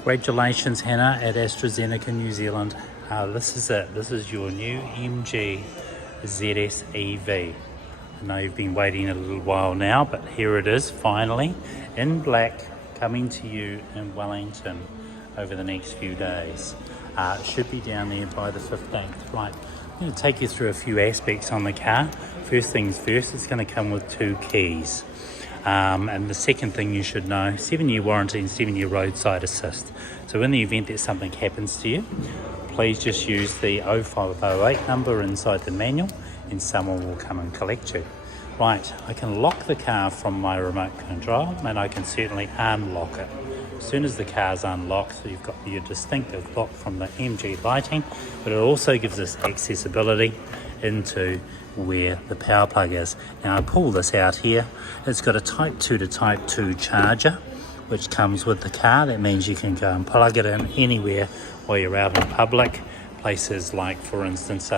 Congratulations, Hannah, at Astrazeneca New Zealand. This is it. This is your new MGZSEV. I know you've been waiting a little while now, but here it is, finally, in black, coming to you in Wellington over the next few days. It should be down there by the 15th. Right, I'm going to take you through a few aspects on the car. First things first, it's going to come with 2 keys. And the second thing you should know, 7-year warranty and 7-year roadside assist. So in the event that something happens to you, please just use the 0508 number inside the manual and someone will come and collect you. Right, I can lock the car from my remote control and I can certainly unlock it. As soon as the car's unlocked, you've got your distinctive lock from the MG lighting, but it also gives us accessibility into where the power plug is. Now I pull this out here, it's got a type 2 to type 2 charger which comes with the car. That means you can go and plug it in anywhere while you're out in public, places like, for instance,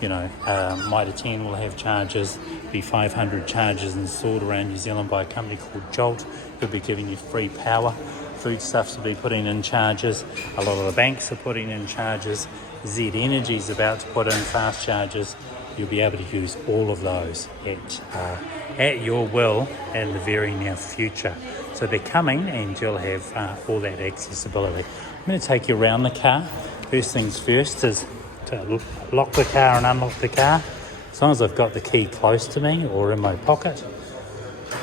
Mitre 10 will have chargers, be 500 chargers installed around New Zealand by a company called Jolt, who'll be giving you free power. Foodstuffs will be putting in chargers, a lot of the banks are putting in chargers, Z Energy's about to put in fast chargers. You'll be able to use all of those at your will in the very near future. So they're coming and you'll have all that accessibility. I'm going to take you around the car. First things first is to lock the car and unlock the car. As long as I've got the key close to me or in my pocket,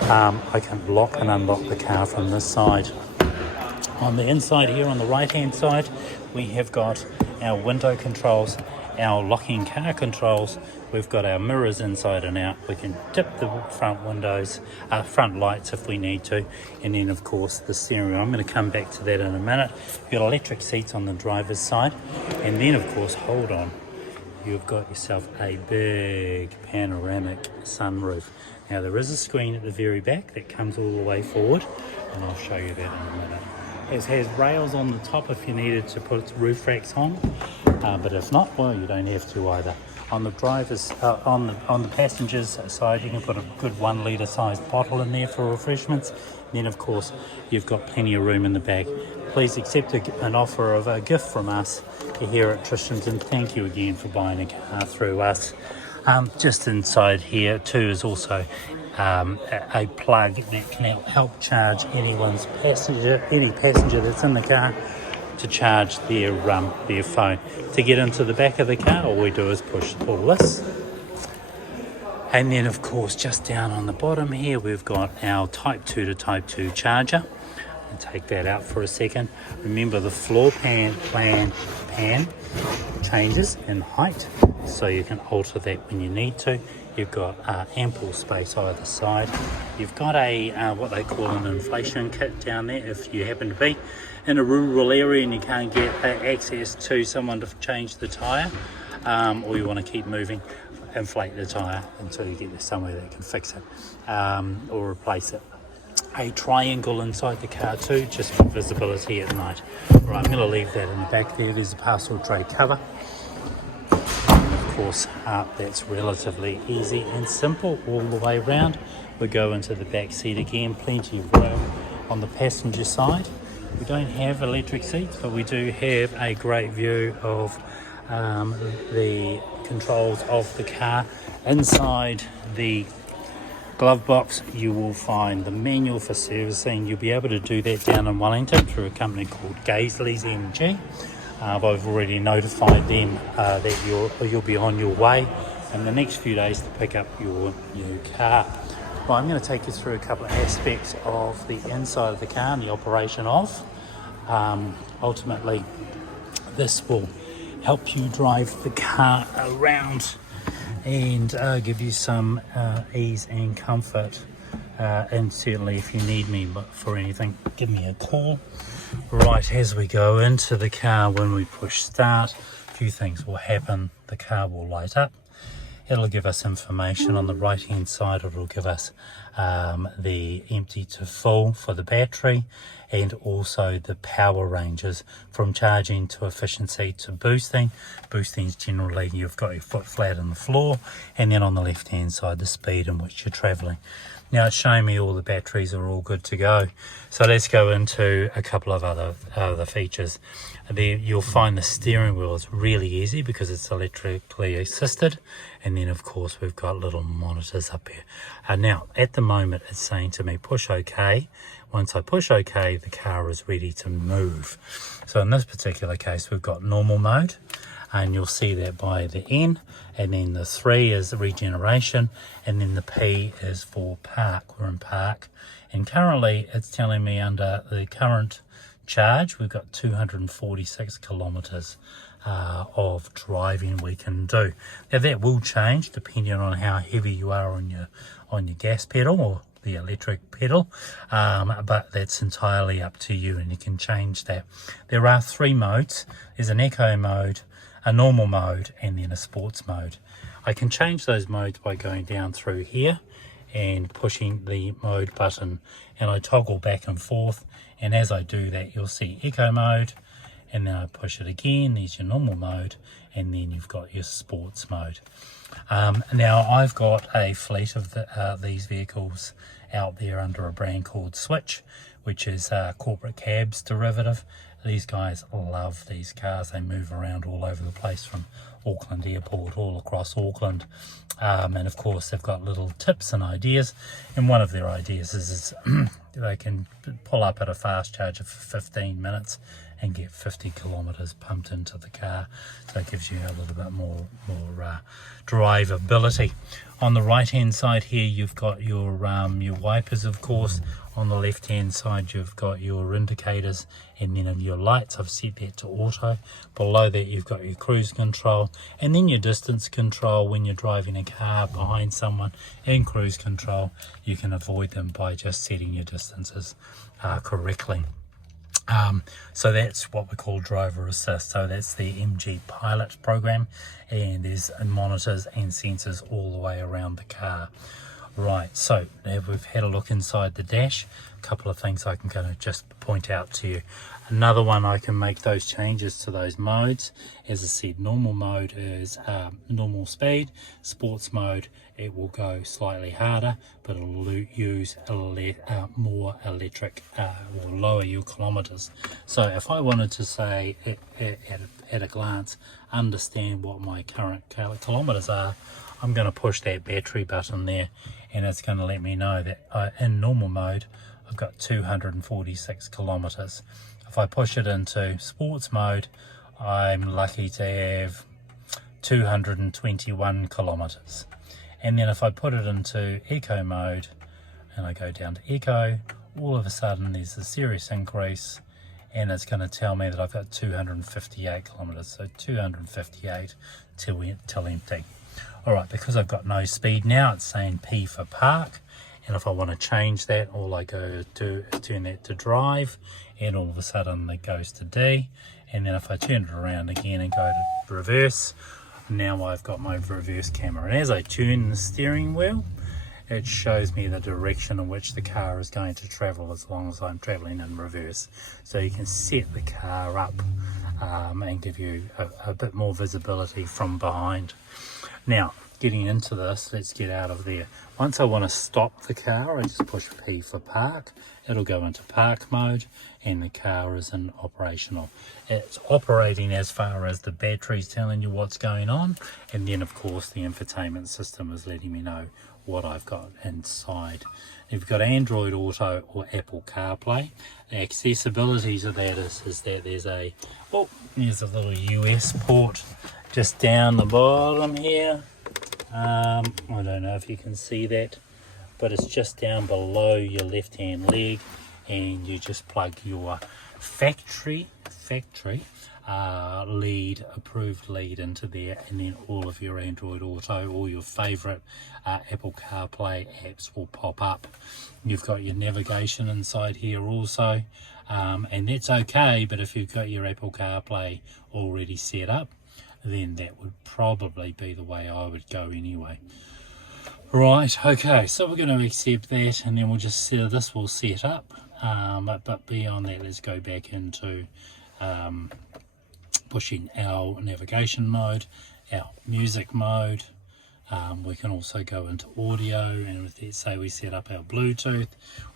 I can lock and unlock the car from this side. On the inside here, on the right hand side, we have got our window controls, our locking car controls. We've got our mirrors inside and out. We can dip the front windows, front lights if we need to, and then of course the steering wheel. I'm going to come back to that in a minute. You've got electric seats on the driver's side, and then of course, hold on, you've got yourself a big panoramic sunroof. Now there is a screen at the very back that comes all the way forward, and I'll show you that in a minute. It has rails on the top if you needed to put roof racks on, but if not, well, you don't have to either. On the driver's, on the passenger's side, you can put a good 1 litre sized bottle in there for refreshments. And then, of course, you've got plenty of room in the back. Please accept an offer of a gift from us here at Tristan's, and thank you again for buying a car through us. Just inside here too is also a plug that can help charge any passenger that's in the car to charge their phone. To get into the back of the car, all we do is pull this, and then of course just down on the bottom here we've got our type 2 to type 2 charger. I'll take that out for a second. Remember, the floor pan changes in height, so you can alter that when you need to. You've got ample space either side. You've got a what they call an inflation kit down there if you happen to be in a rural area and you can't get access to someone to change the tyre, or you want to keep moving, inflate the tyre until you get somewhere that can fix it or replace it. A triangle inside the car too, just for visibility at night. Right, I'm going to leave that in the back there. There's a parcel tray cover. Of course, that's relatively easy and simple all the way around. We go into the back seat again, plenty of room on the passenger side. We don't have electric seats, but we do have a great view of the controls of the car. Inside the glove box you will find the manual for servicing. You'll be able to do that down in Wellington through a company called Gaisley's MG. I've already notified them that you'll be on your way in the next few days to pick up your new car. Well, I'm going to take you through a couple of aspects of the inside of the car and the operation of. Ultimately, this will help you drive the car around and give you some ease and comfort. And certainly if you need me for anything, give me a call. Right, as we go into the car, when we push start, a few things will happen. The car will light up. It'll give us information on the right hand side. It'll give us the empty to full for the battery, and also the power ranges from charging to efficiency to boosting. Boosting's generally you've got your foot flat on the floor, and then on the left hand side the speed in which you're traveling. Now it's showing me all the batteries are all good to go. So let's go into a couple of other features. There you'll find the steering wheel is really easy because it's electrically assisted, and then of course we've got little monitors up here. Now at the moment it's saying to me push OK. Once I push OK, the car is ready to move. So in this particular case we've got normal mode, and you'll see that by the N, and then the 3 is the regeneration, and then the P is for park. We're in park, and currently it's telling me under the current charge we've got 246 kilometers of driving we can do. Now that will change depending on how heavy you are on your gas pedal or the electric pedal, but that's entirely up to you, and you can change that. There are 3 modes. There's an eco mode, a normal mode, and then a sports mode. I can change those modes by going down through here and pushing the mode button, and I toggle back and forth, and as I do that you'll see eco mode, and then I push it again, there's your normal mode, and then you've got your sports mode. Now I've got a fleet of these vehicles out there under a brand called Switch, which is corporate cabs derivative. These guys love these cars. They move around all over the place from Auckland Airport all across Auckland, and of course they've got little tips and ideas, and one of their ideas is they can pull up at a fast charger for 15 minutes and get 50 kilometers pumped into the car, so it gives you a little bit more drivability. On the right hand side here you've got your wipers, of course. On the left hand side you've got your indicators, and then your lights, I've set that to auto. Below that you've got your cruise control, and then your distance control when you're driving a car behind someone. In cruise control you can avoid them by just setting your distances correctly. So that's what we call driver assist. So that's the MG Pilot program, and there's monitors and sensors all the way around the car. Right, so now we've had a look inside the dash. A couple of things I can kind of just point out to you. Another one, I can make those changes to those modes. As I said, normal mode is normal speed. Sports mode, it will go slightly harder, but it'll use more electric or lower your kilometers. So if I wanted to say at a glance understand what my current kilometers are, I'm going to push that battery button there, and it's going to let me know that in normal mode I've got 246 kilometers. If I push it into sports mode, I'm lucky to have 221 kilometers. And then if I put it into eco mode and I go down to eco, all of a sudden there's a serious increase, and it's going to tell me that I've got 258 kilometers, so 258 till empty. Alright, because I've got no speed now, it's saying P for park, and if I want to change that, all I go to is turn that to drive, and all of a sudden it goes to D. And then if I turn it around again and go to reverse, now I've got my reverse camera, and as I turn the steering wheel, it shows me the direction in which the car is going to travel as long as I'm traveling in reverse. So you can set the car up and give you a bit more visibility from behind. Now, getting into this, let's get out of there. Once I want to stop the car, I just push P for park. It'll go into park mode, and the car is in operational. It's operating as far as the battery's telling you what's going on, and then of course the infotainment system is letting me know what I've got inside. You've got Android Auto or Apple CarPlay. The accessibilities of that is that there's a little US port just down the bottom here. I don't know if you can see that, but it's just down below your left hand leg, and you just plug your factory approved lead into there, and then all of your Android Auto or your favorite Apple CarPlay apps will pop up. You've got your navigation inside here also, and that's okay, but if you've got your Apple CarPlay already set up, then that would probably be the way I would go anyway. Right, okay, so we're going to accept that, and then we'll just see this will set up, but beyond that, let's go back into pushing our navigation mode, our music mode, We can also go into audio, and let's say we set up our Bluetooth.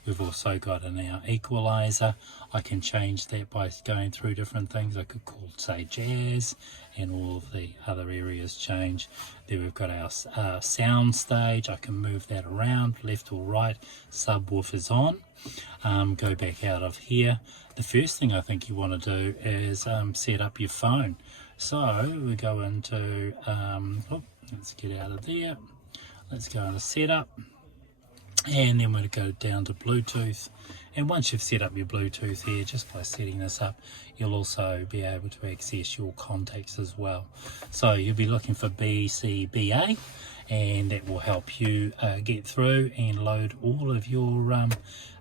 We've also got in our equalizer. I can change that by going through different things. I could call, say, jazz, and all of the other areas change. Then we've got our sound stage. I can move that around left or right. Subwoofers on. Go back out of here. The first thing I think you want to do is set up your phone. So we go into let's get out of there. Let's go into setup, and then we'll go down to Bluetooth. And once you've set up your Bluetooth here, just by setting this up, you'll also be able to access your contacts as well. So you'll be looking for BCBA, and that will help you get through and load all of your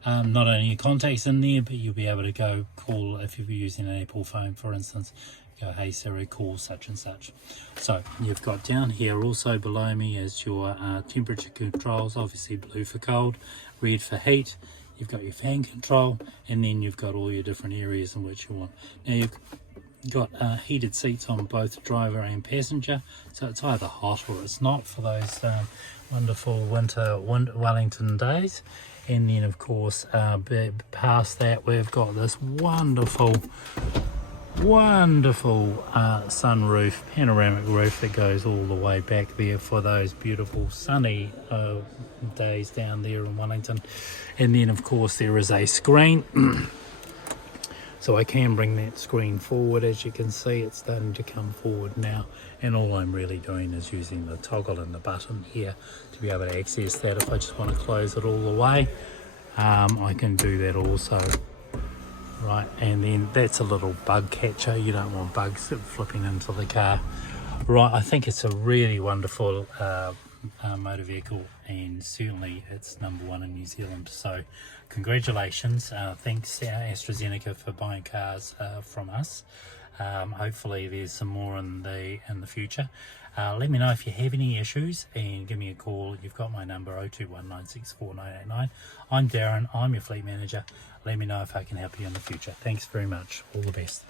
not only your contacts in there, but you'll be able to go call, if you're using an Apple phone for instance, go, hey Siri, call such and such. So you've got down here also below me is your temperature controls, obviously blue for cold, red for heat. You've got your fan control, and then you've got all your different areas in which you want. Now you've got heated seats on both driver and passenger, so it's either hot or it's not for those wonderful winter Wellington days. And then of course past that we've got this wonderful sunroof, panoramic roof that goes all the way back there for those beautiful sunny days down there in Wellington. And then of course there is a screen. So I can bring that screen forward. As you can see, it's starting to come forward now, and all I'm really doing is using the toggle and the button here to be able to access that. If I just want to close it all the way, I can do that also. Right, and then that's a little bug catcher. You don't want bugs flipping into the car. Right, I think it's a really wonderful motor vehicle, and certainly it's #1 in New Zealand. So congratulations, thanks AstraZeneca for buying cars from us. Hopefully there's some more in the future. Let me know if you have any issues and give me a call. You've got my number, 0219649889. I'm Darren, I'm your fleet manager. Let me know if I can help you in the future. Thanks very much, all the best.